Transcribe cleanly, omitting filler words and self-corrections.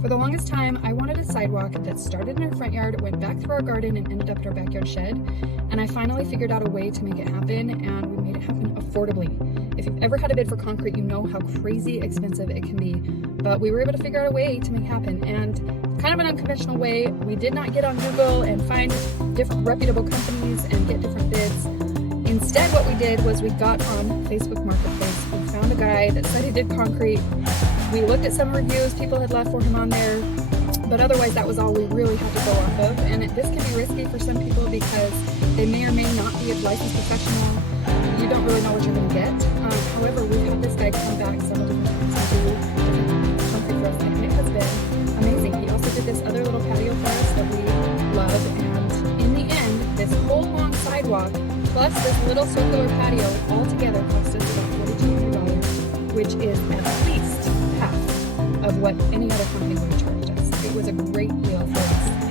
For the longest time, I wanted a sidewalk that started in our front yard, went back through our garden, and ended up in our backyard shed. And I finally figured out a way to make it happen, and we made it happen affordably. If you've ever had a bid for concrete, you know how crazy expensive it can be. But we were able to figure out a way to make it happen, and kind of an unconventional way. We did not get on Google and find different reputable companies and get different bids. Instead, what we did was we got on Facebook Marketplace. We found a guy that said he did concrete. We looked at some reviews people had left for him on there, but otherwise that was all we really had to go off of. And this can be risky for some people because they may or may not be a licensed professional. You don't really know what you're going to get. However, we've had this guy come back several different times and do different concrete for us, and it has been amazing. He also did this other little patio for us that we love, and in the end, this whole long sidewalk plus this little circular patio all together cost us about $4,200, which is at least half of what any other company would have charged us. It was a great deal for us.